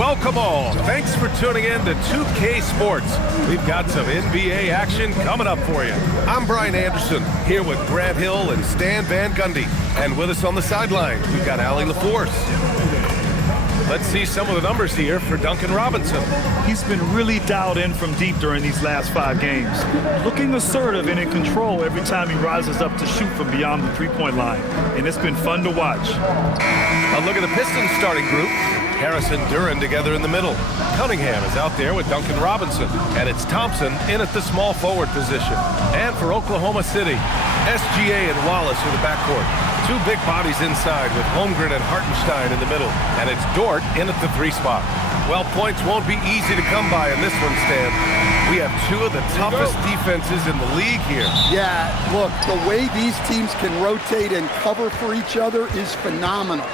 Welcome all. Thanks for tuning in to 2K Sports. We've got some NBA action coming up for you. I'm Brian Anderson, here with Grant Hill and Stan Van Gundy. And with us on the sidelines, we've got Allie LaForce. Let's see some of the numbers here for Duncan Robinson. He's been really dialed in from deep during these last 5 games. Looking assertive and in control every time he rises up to shoot from beyond the three-point line. And it's been fun to watch. A look at the Pistons starting group. Harris and Duran together in the middle. Cunningham is out there with Duncan Robinson. And it's Thompson in at the small forward position. And for Oklahoma City, SGA and Wallace are the backcourt. 2 big bodies inside with Holmgren and Hartenstein in the middle. And it's Dort in at the 3 spot. Well, points won't be easy to come by in this one, Stan. We have 2 of the toughest defenses in the league here. Yeah, look, the way these teams can rotate and cover for each other is phenomenal.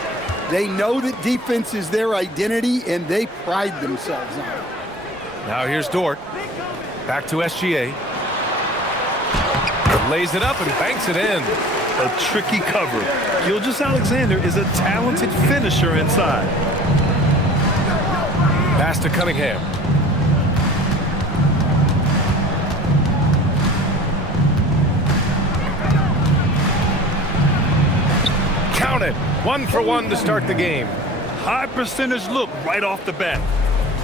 They know that defense is their identity, and they pride themselves on it. Now here's Dort. Back to SGA. Lays it up and banks it in. A tricky cover. Gilgeous-Alexander is a talented finisher inside. Pass to Cunningham. Count it. 1 for 1 to start the game. High percentage look right off the bat.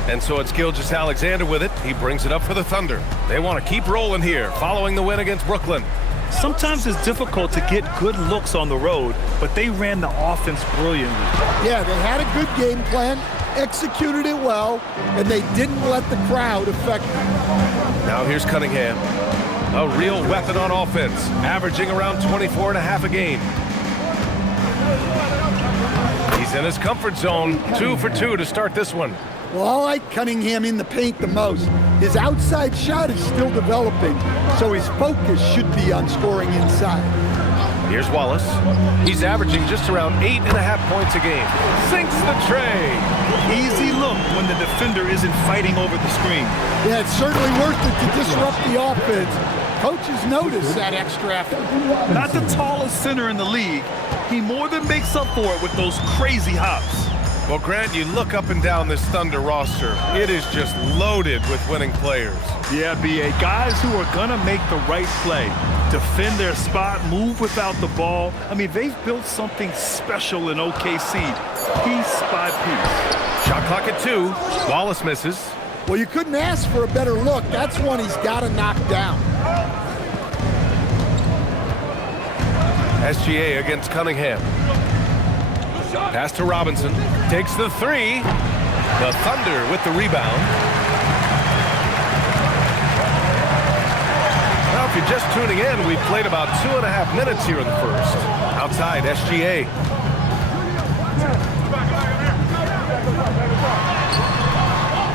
And so it's Gilgeous-Alexander with it. He brings it up for the Thunder. They want to keep rolling here, following the win against Brooklyn. Sometimes it's difficult to get good looks on the road, but they ran the offense brilliantly. Yeah, they had a good game plan, executed it well, and they didn't let the crowd affect them. Now here's Cunningham. A real weapon on offense, averaging around 24 and a half a game. He's in his comfort zone. 2 for 2 to start this one. Well, I like Cunningham in the paint the most. His outside shot is still developing, so his focus should be on scoring inside. Here's Wallace. He's averaging just around 8.5 points a game. Sinks the tray. Easy look when the defender isn't fighting over the screen. Yeah, it's certainly worth it to disrupt the offense. Coaches notice that extra effort. Not the tallest center in the league, he more than makes up for it with those crazy hops. Well, Grant, you look up and down this Thunder roster. It is just loaded with winning players. Yeah, B.A. Guys who are going to make the right play, defend their spot, move without the ball. I mean, they've built something special in OKC, piece by piece. Shot clock at 2. Wallace misses. Well, you couldn't ask for a better look. That's one he's got to knock down. SGA against Cunningham. Pass to Robinson. Takes the 3. The Thunder with the rebound. Now, if you're just tuning in, we've played about 2.5 minutes here in the first. Outside, SGA.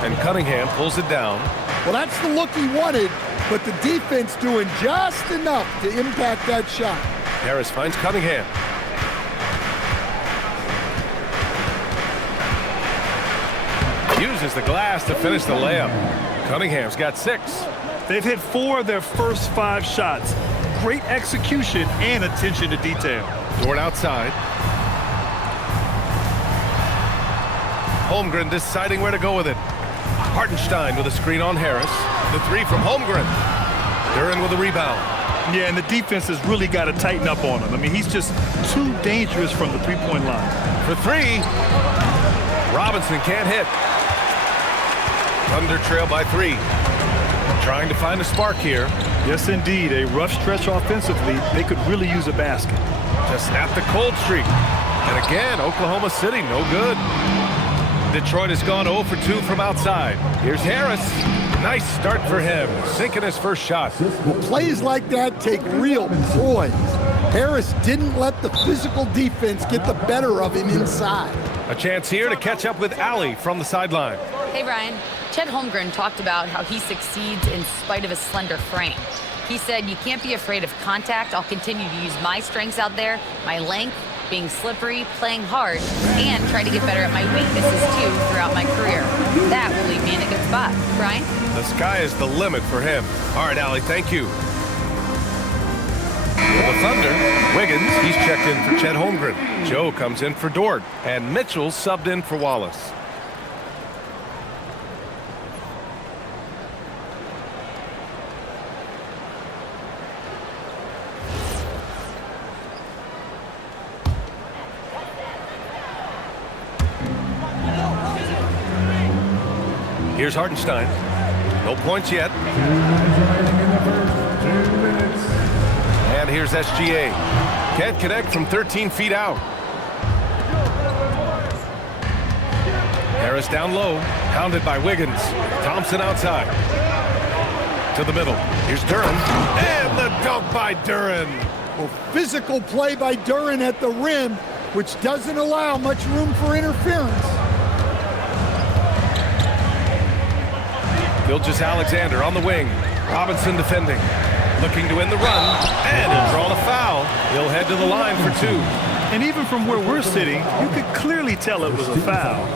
And Cunningham pulls it down. Well, that's the look he wanted, but the defense doing just enough to impact that shot. Harris finds Cunningham. Uses the glass to finish the layup. Cunningham's got 6. They've hit 4 of their first 5 shots. Great execution and attention to detail. Dort outside. Holmgren deciding where to go with it. Hartenstein with a screen on Harris. The 3 from Holmgren. Duran with a rebound. Yeah, and the defense has really got to tighten up on him. I mean, he's just too dangerous from the three-point line. For 3. Robinson can't hit. Thunder trail by 3. Trying to find a spark here. Yes, indeed. A rough stretch offensively. They could really use a basket. To snap the cold streak. And again, Oklahoma City, no good. Detroit has gone 0 for 2 from outside. Here's Harris. Nice start for him, sinking his first shot. Plays like that take real poise. Harris didn't let the physical defense get the better of him inside. A chance here to catch up with Allie from the sideline. Hey, Brian. Chet Holmgren talked about how he succeeds in spite of his slender frame. He said, "You can't be afraid of contact. I'll continue to use my strengths out there, my length, being slippery, playing hard, and try to get better at my weaknesses, too, throughout my career. That will leave me in a good spot." Brian? The sky is the limit for him. All right, Allie, thank you. For the Thunder, Wiggins, he's checked in for Chet Holmgren. Joe comes in for Dort, and Mitchell subbed in for Wallace. Here's Hartenstein. No points yet. And here's SGA. Can't connect from 13 feet out. Harris down low, pounded by Wiggins. Thompson outside. To the middle. Here's Duren. And the dunk by Duren. Well, physical play by Duren at the rim, which doesn't allow much room for interference. Gilgeous-Alexander on the wing. Robinson defending. Looking to win the run. And he'll draw a foul. He'll head to the line for 2. And even from where we're sitting, you could clearly tell it was a foul.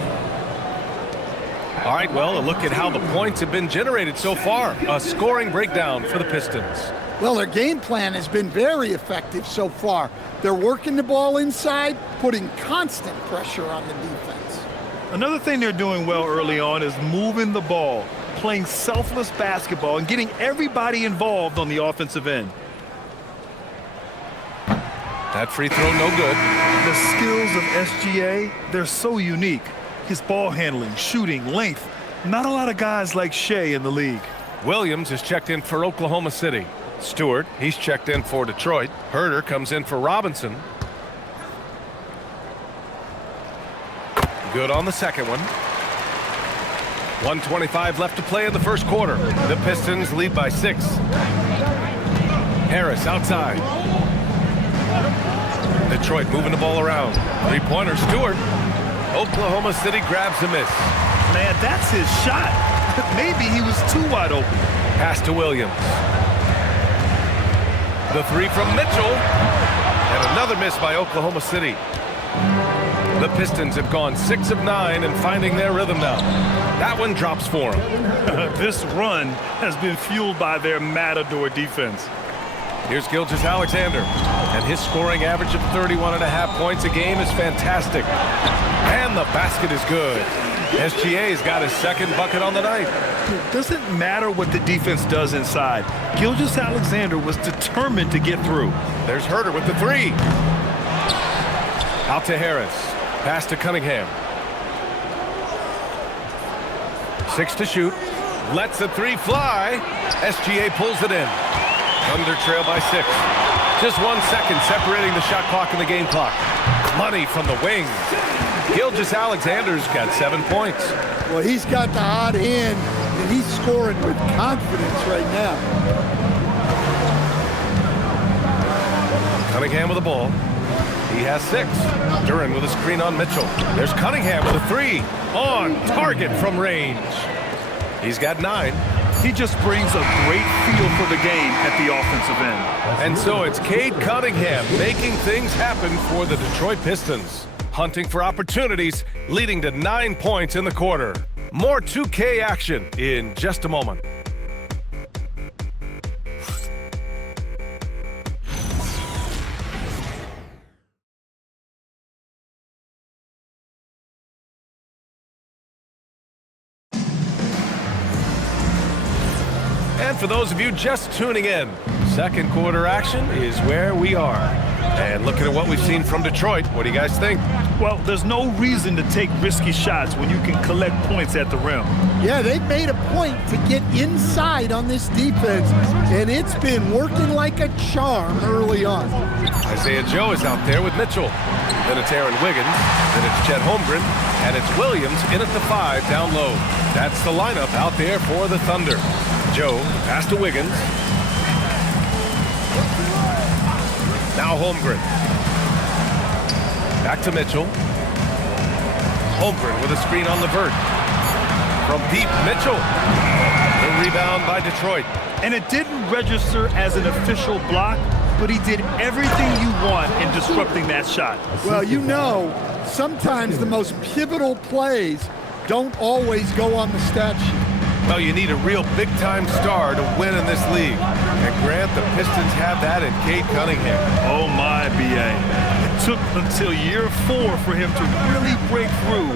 All right, well, a look at how the points have been generated so far. A scoring breakdown for the Pistons. Well, their game plan has been very effective so far. They're working the ball inside, putting constant pressure on the defense. Another thing they're doing well early on is moving the ball, playing selfless basketball, and getting everybody involved on the offensive end. That free throw no good. The skills of SGA, they're so unique. His ball handling, shooting, length. Not a lot of guys like Shea in the league. Williams is checked in for Oklahoma City. Stewart, he's checked in for Detroit. Herter comes in for Robinson. Good on the second one. 1:25 left to play in the first quarter. The Pistons lead by 6. Harris outside. Detroit moving the ball around. Three-pointer, Stewart. Oklahoma City grabs a miss. Man, that's his shot. Maybe he was too wide open. Pass to Williams. The three from Mitchell. And another miss by Oklahoma City. The Pistons have gone 6 of 9 and finding their rhythm now. That one drops for them. This run has been fueled by their Matador defense. Here's Gilgeous-Alexander. And his scoring average of 31.5 points a game is fantastic. And the basket is good. SGA's got his second bucket on the night. It doesn't matter what the defense does inside. Gilgeous-Alexander was determined to get through. There's Herter with the three. Out to Harris. Pass to Cunningham. 6 to shoot. Lets the three fly. SGA pulls it in. Thunder trail by 6. Just 1 second separating the shot clock and the game clock. Money from the wing. Gilgeous-Alexander's got 7 points. Well, he's got the hot hand, and he's scoring with confidence right now. Cunningham with the ball. He has 6. Duren with a screen on Mitchell. There's Cunningham with a 3. On target from range. He's got 9. He just brings a great feel for the game at the offensive end. And so it's Cade Cunningham making things happen for the Detroit Pistons. Hunting for opportunities, leading to 9 points in the quarter. More 2K action in just a moment. And for those of you just tuning in, second quarter action is where we are. And looking at what we've seen from Detroit, what do you guys think? Well, there's no reason to take risky shots when you can collect points at the rim. Yeah, they've made a point to get inside on this defense, and it's been working like a charm early on. Isaiah Joe is out there with Mitchell. Then it's Aaron Wiggins. Then it's Chet Holmgren. And it's Williams in at the 5 down low. That's the lineup out there for the Thunder. Joe, pass to Wiggins. Now Holmgren. Back to Mitchell. Holmgren with a screen on Levert. From deep, Mitchell. The rebound by Detroit. And it didn't register as an official block, but he did everything you want in disrupting that shot. Well, you know, sometimes the most pivotal plays don't always go on the stat sheet. Well, you need a real big-time star to win in this league. And Grant, the Pistons have that in Cade Cunningham. Oh, my, B.A. It took until year 4 for him to really break through.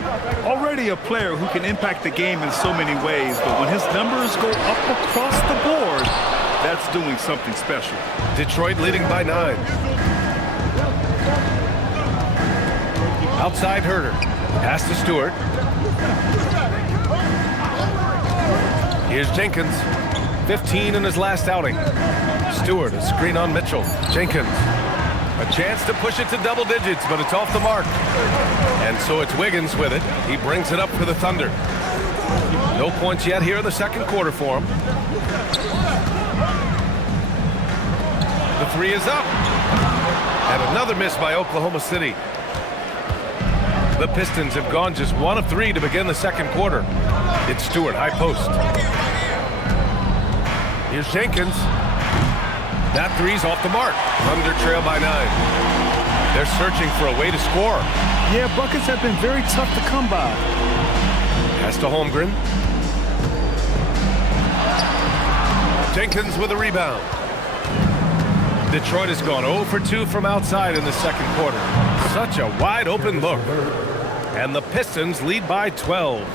Already a player who can impact the game in so many ways, but when his numbers go up across the board, that's doing something special. Detroit leading by 9. Outside Herter. Pass to Stewart. Here's Jenkins, 15 in his last outing. Stewart, a screen on Mitchell. Jenkins, a chance to push it to double digits, but it's off the mark. And so it's Wiggins with it. He brings it up for the Thunder. No points yet here in the second quarter for him. The three is up. And another miss by Oklahoma City. The Pistons have gone just 1 of 3 to begin the second quarter. It's Stewart, high post. Here's Jenkins. That three's off the mark. Thunder trail by 9. They're searching for a way to score. Yeah, buckets have been very tough to come by. Pass to Holmgren. Jenkins with a rebound. Detroit has gone 0 for 2 from outside in the second quarter. Such a wide open look. And the Pistons lead by 12.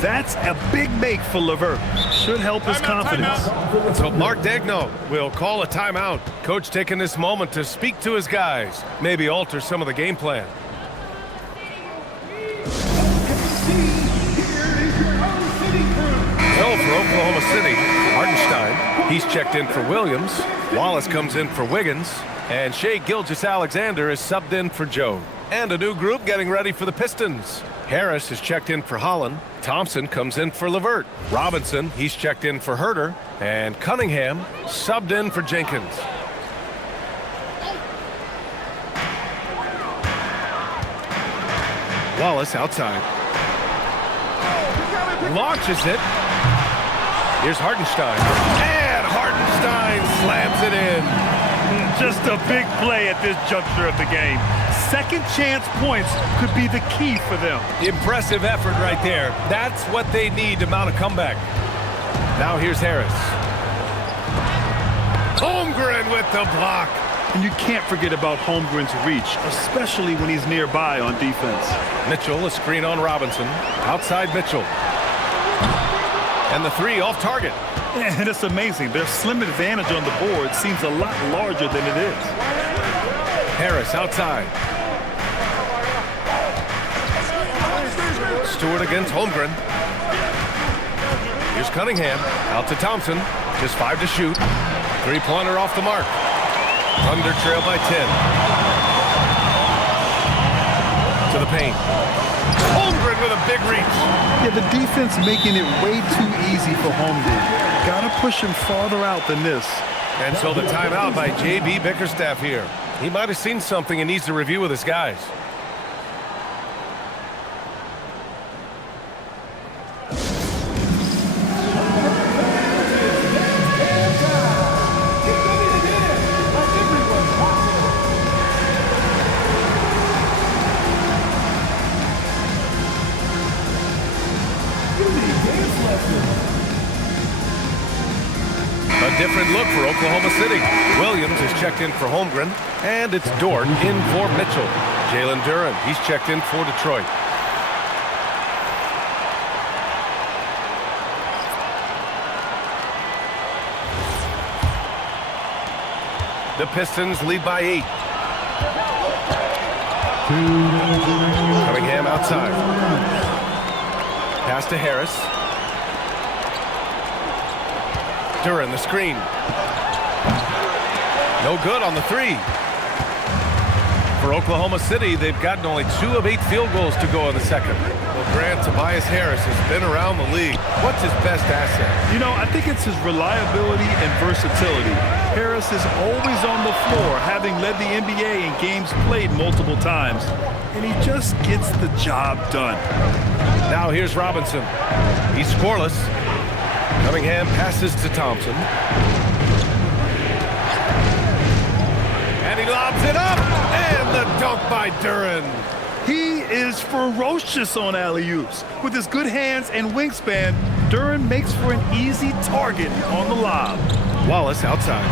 That's a big make for LeVert. Should help his confidence. So Mark Daigneault will call a timeout. Coach taking this moment to speak to his guys. Maybe alter some of the game plan. So for Oklahoma City, Hartenstein, he's checked in for Williams. Wallace comes in for Wiggins. And Shai Gilgeous-Alexander is subbed in for Joe. And a new group getting ready for the Pistons. Harris is checked in for Holland. Thompson comes in for LeVert. Robinson, he's checked in for Herter. And Cunningham subbed in for Jenkins. Wallace outside. Launches it. Here's Hartenstein. And Hartenstein slams it in. Just a big play at this juncture of the game. Second chance points could be the key for them. Impressive effort right there. That's what they need to mount a comeback. Now here's Harris. Holmgren with the block. And you can't forget about Holmgren's reach, especially when he's nearby on defense. Mitchell, a screen on Robinson. Outside Mitchell. And the three off target. And it's amazing. Their slim advantage on the board seems a lot larger than it is. Harris outside. Stewart against Holmgren. Here's Cunningham. Out to Thompson. Just 5 to shoot. Three-pointer off the mark. Thunder trail by 10. To the paint. Holmgren with a big reach. Yeah, the defense making it way too easy for Holmgren. Gotta push him farther out than this. And so the timeout by J.B. Bickerstaff here. He might have seen something and needs to review with his guys. A different look for Oklahoma City. Williams is checked in for Holmgren, and it's Dort in for Mitchell. Jalen Duren, he's checked in for Detroit. The Pistons lead by 8. Cunningham outside. Pass to Harris. Duren, the screen. No good on the three. For Oklahoma City, they've gotten only 2 of 8 field goals to go in the second. Well, Grant, Tobias Harris has been around the league. What's his best asset? You know, I think it's his reliability and versatility. Harris is always on the floor, having led the NBA in games played multiple times. And he just gets the job done. Now here's Robinson. He's scoreless. Cunningham passes to Thompson. And he lobs it up. And the dunk by Duren. He is ferocious on alley-oops. With his good hands and wingspan, Duren makes for an easy target on the lob. Wallace outside.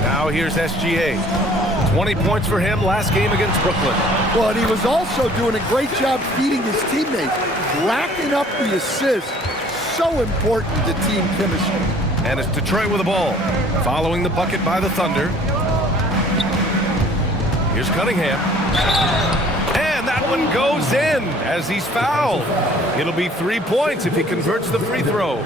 Now here's SGA. 20 points for him last game against Brooklyn. Well, and he was also doing a great job feeding his teammates, racking up the assists. So important to team chemistry. And it's Detroit with the ball, following the bucket by the Thunder. Here's Cunningham. And that that one goes in as he's fouled. It'll be 3 points if he converts the free throw.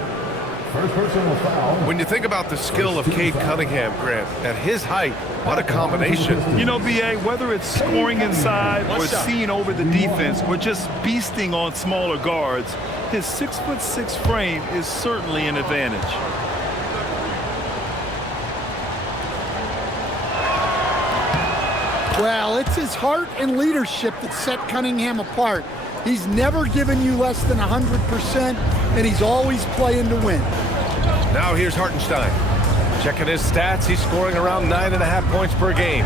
First personal foul. When you think about the skill of Cade Cunningham, Grant, at his height, what a combination. You know, B.A., whether it's scoring inside or seeing over the defense or just beasting on smaller guards, his 6'6" frame is certainly an advantage. Well, it's his heart and leadership that set Cunningham apart. He's never given you less than 100%, and he's always playing to win. Now here's Hartenstein. Checking his stats, he's scoring around 9.5 points per game.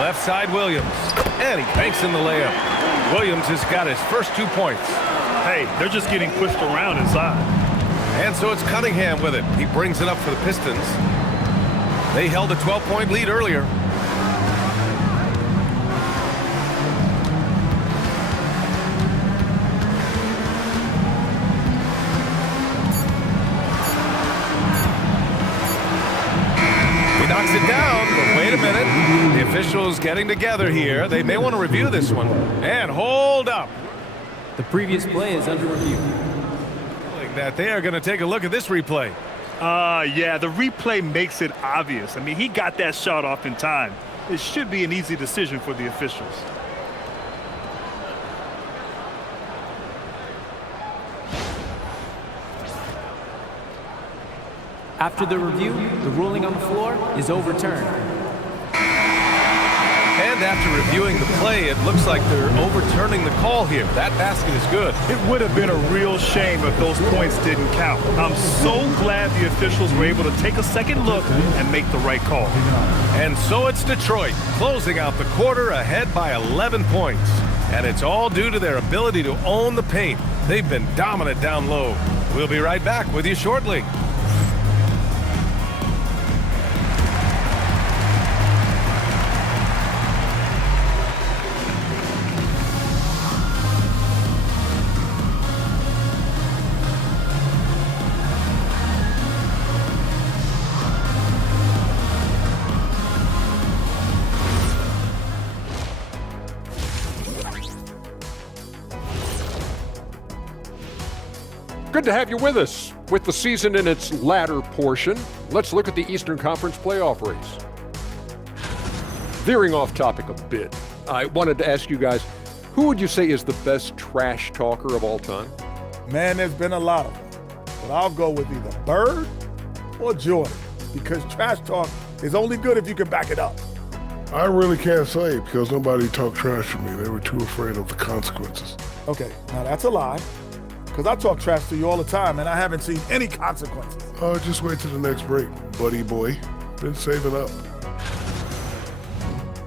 Left side, Williams. And he banks in the layup. Williams has got his first 2 points. Hey, they're just getting pushed around inside. And so it's Cunningham with it. He brings it up for the Pistons. They held a 12-point lead earlier. Knocks it down, but wait a minute. The officials getting together here. They may want to review this one. And hold up. The previous play is under review. That they are going to take a look at this replay. Yeah, the replay makes it obvious. I mean, he got that shot off in time. It should be an easy decision for the officials. After the review, the ruling on the floor is overturned. And after reviewing the play, it looks like they're overturning the call here. That basket is good. It would have been a real shame if those points didn't count. I'm so glad the officials were able to take a second look and make the right call. And so it's Detroit, closing out the quarter ahead by 11 points. And it's all due to their ability to own the paint. They've been dominant down low. We'll be right back with you shortly. Good to have you with us. With the season in its latter portion, let's look at the Eastern Conference playoff race. Veering off topic a bit, I wanted to ask you guys, who would you say is the best trash talker of all time? Man, there's been a lot of them. But I'll go with either Bird or Jordan, because trash talk is only good if you can back it up. I really can't say because nobody talked trash to me. They were too afraid of the consequences. Okay, now that's a lie, because I talk trash to you all the time, and I haven't seen any consequences. Just wait till the next break, buddy boy. Been saving up.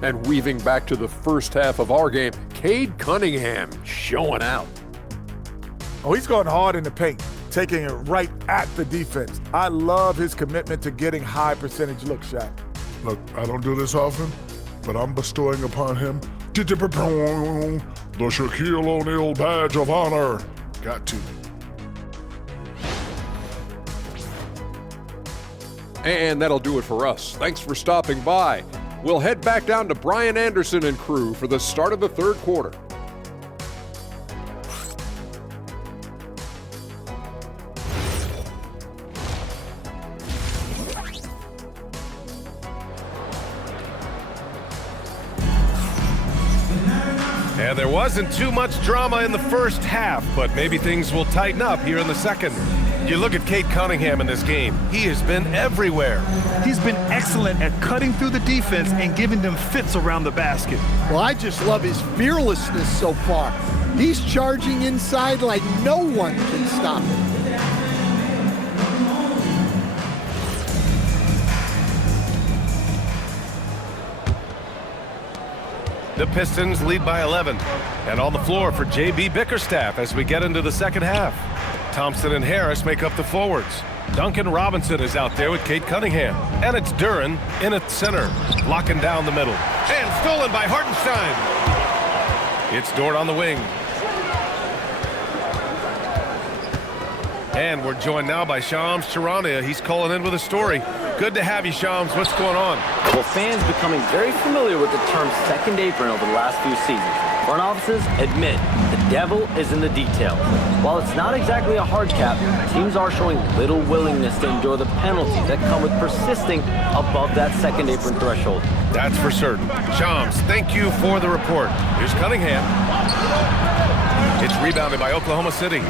And weaving back to the first half of our game, Cade Cunningham showing out. Oh, he's going hard in the paint, taking it right at the defense. I love his commitment to getting high percentage looks, Shaq. Look, I don't do this often, but I'm bestowing upon him the Shaquille O'Neal badge of honor. Got to. And that'll do it for us. Thanks for stopping by. We'll head back down to Brian Anderson and crew for the start of the third quarter. And there wasn't too much drama in the first half, but maybe things will tighten up here in the second. You look at Cade Cunningham in this game. He has been everywhere. He's been excellent at cutting through the defense and giving them fits around the basket. Well, I just love his fearlessness so far. He's charging inside like no one can stop him. The Pistons lead by 11. And on the floor for J.B. Bickerstaff as we get into the second half. Thompson and Harris make up the forwards. Duncan Robinson is out there with Cade Cunningham. And it's Duren in at center, locking down the middle. And stolen by Hartenstein. It's Dort on the wing. And we're joined now by Shams Charania. He's calling in with a story. Good to have you, Shams. What's going on? Well, fans becoming very familiar with the term second apron over the last few seasons. Front offices admit the devil is in the details. While it's not exactly a hard cap, teams are showing little willingness to endure the penalties that come with persisting above that second apron threshold. That's for certain. Shams, thank you for the report. Here's Cunningham. It's rebounded by Oklahoma City.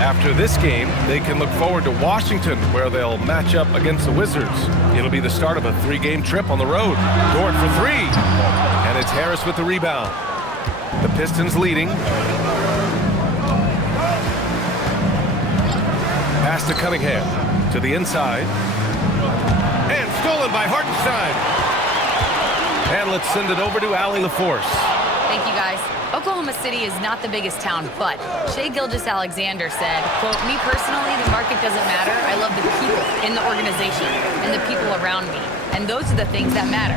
After this game, they can look forward to Washington, where they'll match up against the Wizards. It'll be the start of a 3-game trip on the road. Dort for 3. And it's Harris with the rebound. The Pistons leading. Pass to Cunningham. To the inside. And stolen by Hartenstein. And let's send it over to Allie LaForce. Thank you, guys. Oklahoma City is not the biggest town, but Shai Gilgeous-Alexander said, quote, "Me personally, the market doesn't matter. I love the people in the organization and the people around me. And those are the things that matter.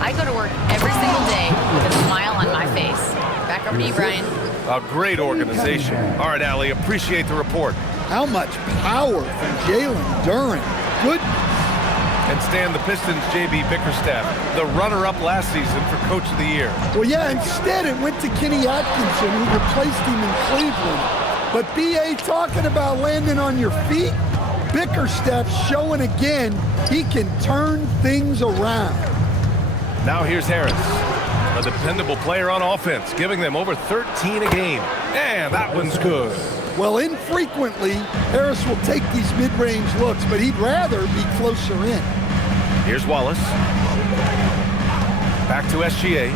I go to work every single day with a smile on my face." Back over to you, Brian. A great organization. All right, Allie, appreciate the report. How much power from Jalen Duren. Good. And Stan, the Pistons' J.B. Bickerstaff, the runner-up last season for Coach of the Year. Well, yeah, instead it went to Kenny Atkinson, who replaced him in Cleveland. But B.A. talking about landing on your feet, Bickerstaff showing again he can turn things around. Now here's Harris, a dependable player on offense, giving them over 13 a game. And that one's good. Well, infrequently, Harris will take these mid-range looks, but he'd rather be closer in. Here's Wallace. Back to SGA.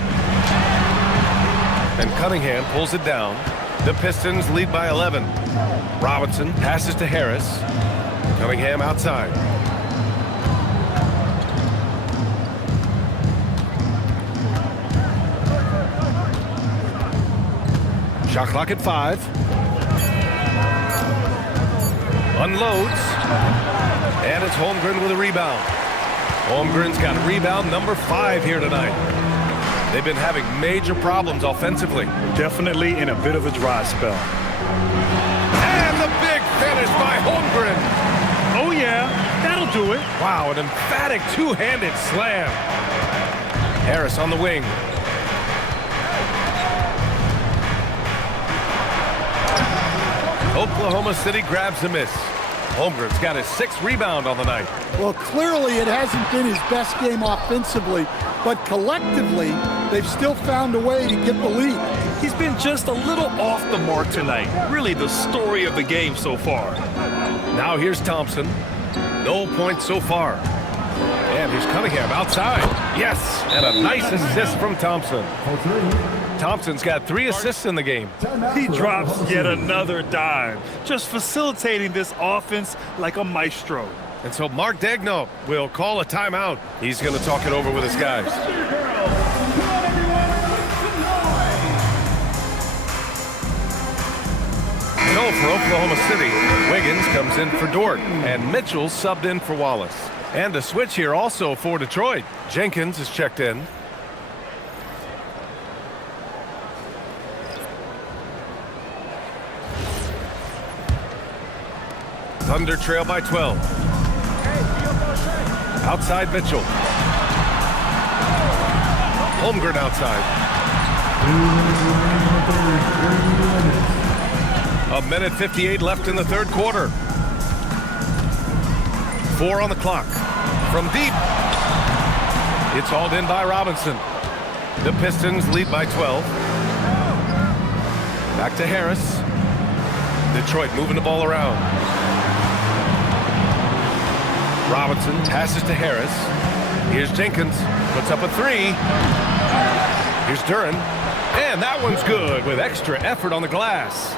And Cunningham pulls it down. The Pistons lead by 11. Robinson passes to Harris. Cunningham outside. Shot clock at 5. Unloads. And it's Holmgren with a rebound. Holmgren's got rebound number 5 here tonight. They've been having major problems offensively. Definitely in a bit of a dry spell. And the big finish by Holmgren. Oh, yeah, that'll do it. Wow, an emphatic two-handed slam. Harris on the wing. Oklahoma City grabs the miss. Holmgren's got his 6th rebound on the night. Well, clearly it hasn't been his best game offensively, but collectively, they've still found a way to get the lead. He's been just a little off the mark tonight. Really the story of the game so far. Now here's Thompson. No points so far. And here's Cunningham outside. Yes, and a nice assist from Thompson. Thompson's got 3 assists in the game. He drops yet another dime, just facilitating this offense like a maestro. And so Mark Daigneault will call a timeout. He's going to talk it over with his guys. So for Oklahoma City, Wiggins comes in for Dort, and Mitchell subbed in for Wallace. And a switch here also for Detroit. Jenkins is checked in. Thunder trail by 12. Outside Mitchell. Holmgren outside. A minute 58 left in the 3rd quarter. 4 on the clock. From deep. It's hauled in by Robinson. The Pistons lead by 12. Back to Harris. Detroit moving the ball around. Robinson passes to Harris. Here's Jenkins. Puts up a 3. Here's Duren. And that one's good with extra effort on the glass.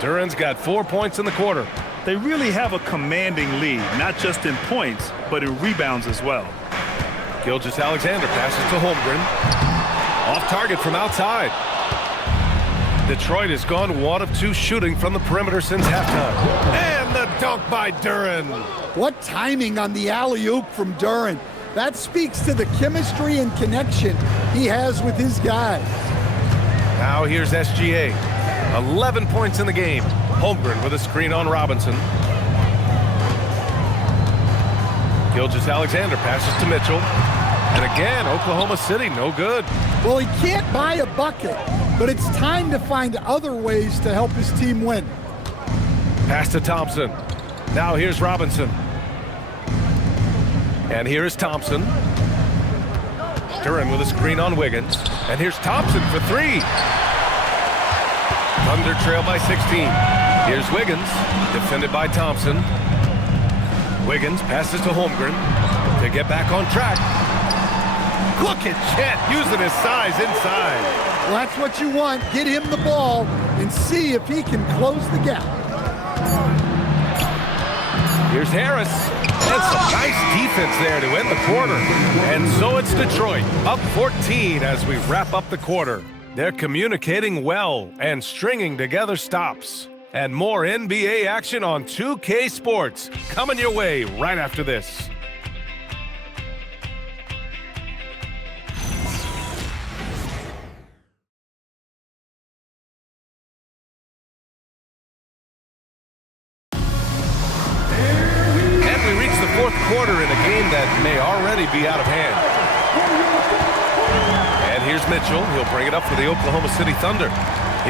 Duren's got 4 points in the quarter. They really have a commanding lead, not just in points, but in rebounds as well. Gilgeous-Alexander passes to Holmgren. Off target from outside. Detroit has gone 1 of 2 shooting from the perimeter since halftime. And the dunk by Duren. What timing on the alley-oop from Duren. That speaks to the chemistry and connection he has with his guys. Now here's SGA. 11 points in the game. Holmgren with a screen on Robinson. Gilgeous-Alexander passes to Mitchell. And again, Oklahoma City, no good. Well, he can't buy a bucket, but it's time to find other ways to help his team win. Pass to Thompson. Now here's Robinson. And here is Thompson. Duren with a screen on Wiggins. And here's Thompson for three. Thunder trail by 16. Here's Wiggins, defended by Thompson. Wiggins passes to Holmgren to get back on track. Look at Chet using his size inside. Well, that's what you want. Get him the ball and see if he can close the gap. Here's Harris. And some nice defense there to end the quarter. And so it's Detroit, up 14 as we wrap up the quarter. They're communicating well and stringing together stops. And more NBA action on 2K Sports coming your way right after this. Fourth quarter in a game that may already be out of hand. And here's Mitchell. He'll bring it up for the Oklahoma City Thunder.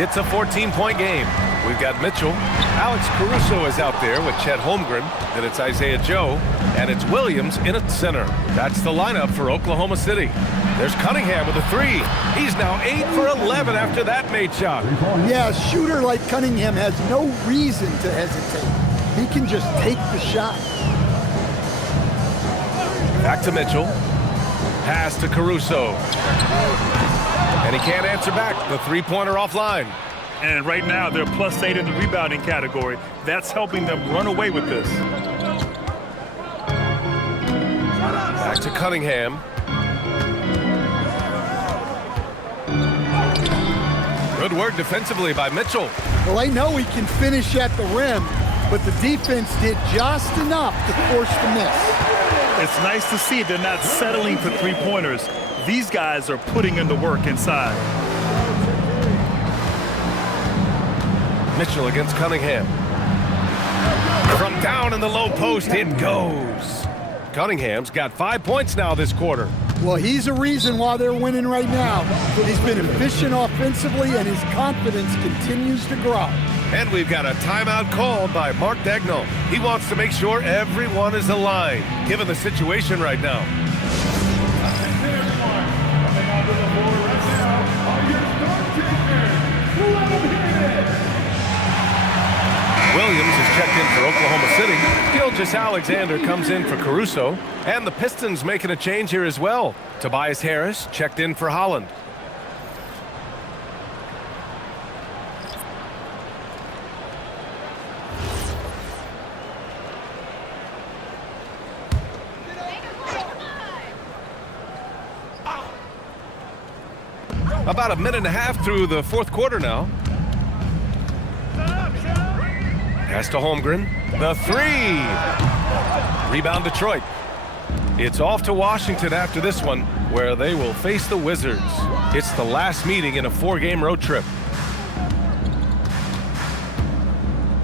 It's a 14-point game. We've got Mitchell. Alex Caruso is out there with Chet Holmgren. Then it's Isaiah Joe. And it's Williams in at center. That's the lineup for Oklahoma City. There's Cunningham with a three. He's now 8 for 11 after that made shot. Yeah, a shooter like Cunningham has no reason to hesitate. He can just take the shot. Back to Mitchell. Pass to Caruso. And he can't answer back. The three-pointer offline. And right now, they're +8 in the rebounding category. That's helping them run away with this. Back to Cunningham. Good work defensively by Mitchell. Well, I know he can finish at the rim, but the defense did just enough to force the miss. It's nice to see they're not settling for three-pointers. These guys are putting in the work inside. Mitchell against Cunningham. From down in the low post, it goes. Cunningham's got 5 points now this quarter. Well, he's a reason why they're winning right now. He's been efficient offensively, and his confidence continues to grow. And we've got a timeout called by Mark Dagnall. He wants to make sure everyone is aligned, given the situation right now. Williams is checked in for Oklahoma City. Gilgeous-Alexander comes in for Caruso. And the Pistons making a change here as well. Tobias Harris checked in for Holland. About a minute and a half through the fourth quarter now. Pass to Holmgren. The three. Rebound Detroit. It's off to Washington after this one, where they will face the Wizards. It's the last meeting in a 4-game road trip.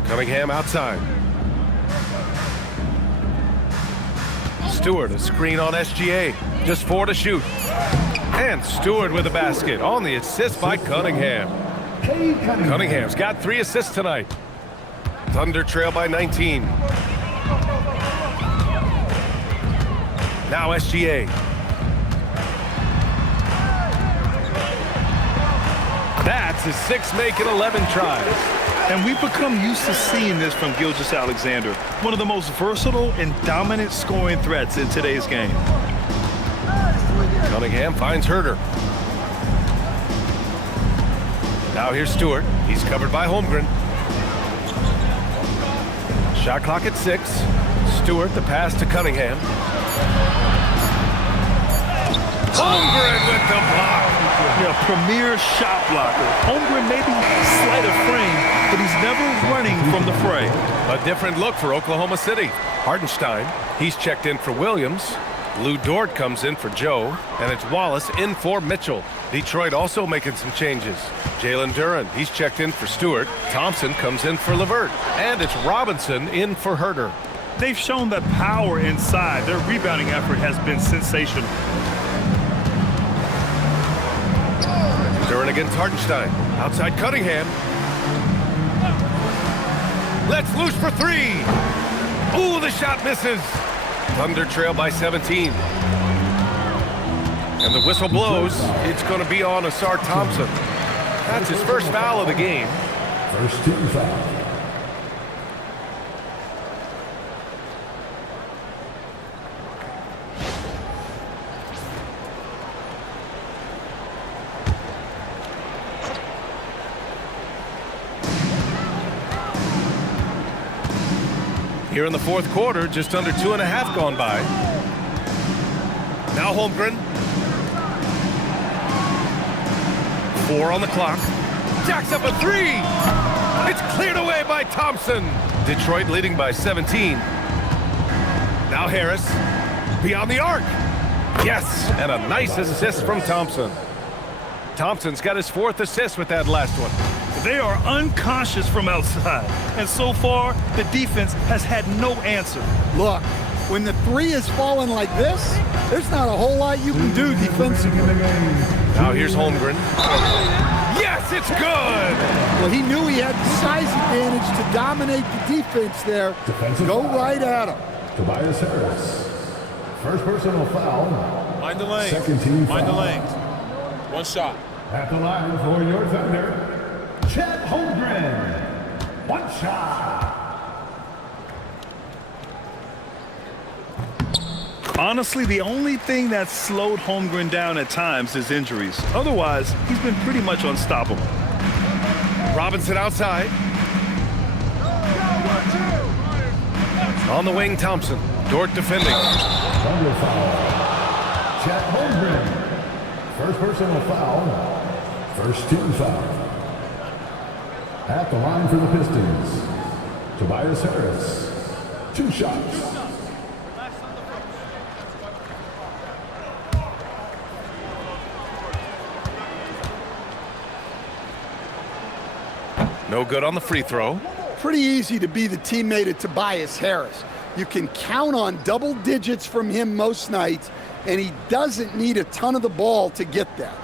Cunningham outside. Stewart, a screen on SGA. Just 4 to shoot. And Stewart with a basket on the assist by Cunningham. Cunningham's got 3 assists tonight. Thunder trail by 19. Now SGA. That's his 6th make in 11 tries. And we've become used to seeing this from Gilgeous-Alexander, one of the most versatile and dominant scoring threats in today's game. Cunningham finds Herter. Now here's Stewart. He's covered by Holmgren. Shot clock at 6. Stewart, the pass to Cunningham. Holmgren with the block. Yeah, premier shot blocker. Holmgren may be slight of frame, but he's never running from the fray. A different look for Oklahoma City. Hartenstein, he's checked in for Williams. Lou Dort comes in for Joe, and it's Wallace in for Mitchell. Detroit also making some changes. Jalen Duren, he's checked in for Stewart. Thompson comes in for LeVert, and it's Robinson in for Herter. They've shown that power inside. Their rebounding effort has been sensational. Duran against Hartenstein. Outside Cunningham. Let's loose for three. Ooh, the shot misses. Thunder trail by 17. And the whistle blows. It's going to be on Asar Thompson. That's his first foul of the game. First team foul. Here in the fourth quarter, just under 2.5 gone by. Now Holmgren. 4 on the clock. Jacks up a three. It's cleared away by Thompson. Detroit leading by 17. Now Harris. Beyond the arc. Yes, and a nice assist from Thompson. Thompson's got his 4th assist with that last one. They are unconscious from outside, and so far, the defense has had no answer. Look, when the three is falling like this, there's not a whole lot you can do defensively. Now here's Holmgren. Yes, it's good! Well, he knew he had the size advantage to dominate the defense there. Defensive Go foul. right at him. Tobias Harris. First personal foul. Mind the lane. Second team Mind the foul. lane. One shot. At the line for your Thunder, Chet Holmgren. One shot. Honestly, the only thing that slowed Holmgren down at times is injuries. Otherwise, he's been pretty much unstoppable. Robinson outside. On the wing, Thompson. Dort defending. Thunder foul. Chet Holmgren. First personal foul. First team foul. At the line for the Pistons, Tobias Harris. 2 shots. No good on the free throw. Pretty easy to be the teammate of Tobias Harris. You can count on double digits from him most nights, and he doesn't need a ton of the ball to get that.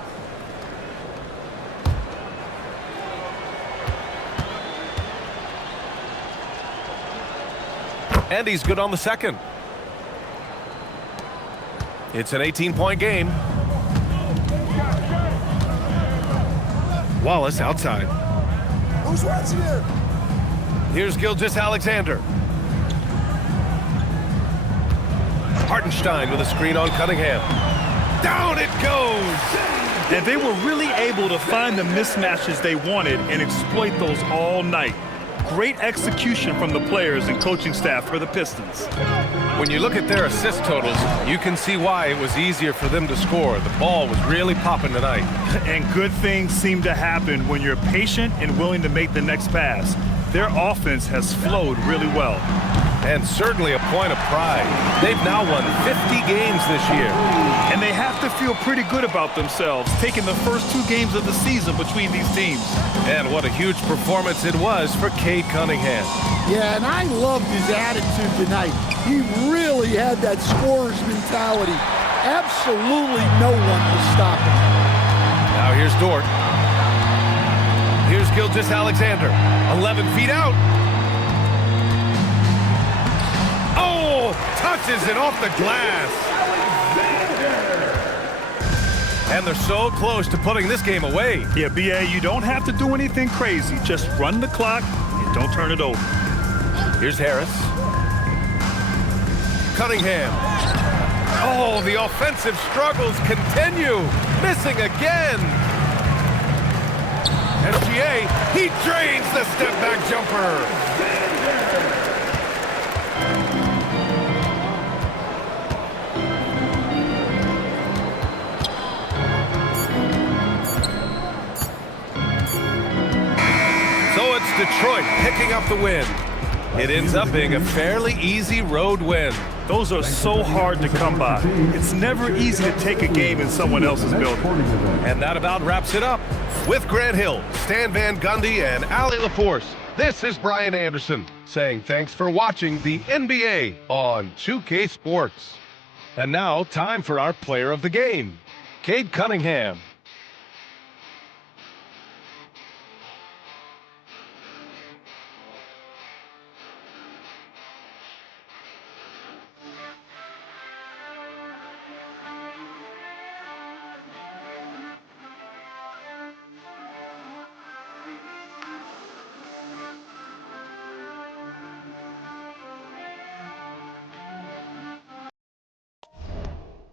And he's good on the second. It's an 18-point game. Wallace outside. Who's watching here? Here's Gilgeous-Alexander. Hartenstein with a screen on Cunningham. Down it goes! And they were really able to find the mismatches they wanted and exploit those all night. Great execution from the players and coaching staff for the Pistons. When you look at their assist totals, you can see why it was easier for them to score. The ball was really popping tonight. And good things seem to happen when you're patient and willing to make the next pass. Their offense has flowed really well. And certainly a point of pride. They've now won 50 games this year. And they have to feel pretty good about themselves, taking the first 2 games of the season between these teams. And what a huge performance it was for Cade Cunningham. Yeah, and I loved his attitude tonight. He really had that scorer's mentality. Absolutely no one was stopping him. Now here's Dort. Here's Gilgeous-Alexander. 11 feet out. Oh, touches it off the glass. And they're so close to putting this game away. Yeah, B.A., you don't have to do anything crazy. Just run the clock and don't turn it over. Here's Harris. Cunningham. Oh, the offensive struggles continue. Missing again. SGA, he drains the step-back jumper. So it's Detroit picking up the win. It ends up being a fairly easy road win. Those are so hard to come by. It's never easy to take a game in someone else's building. And that about wraps it up. With Grant Hill, Stan Van Gundy, and Allie LaForce, This is Brian Anderson saying thanks for watching the NBA on 2K Sports. And now, time for our player of the game, Cade Cunningham.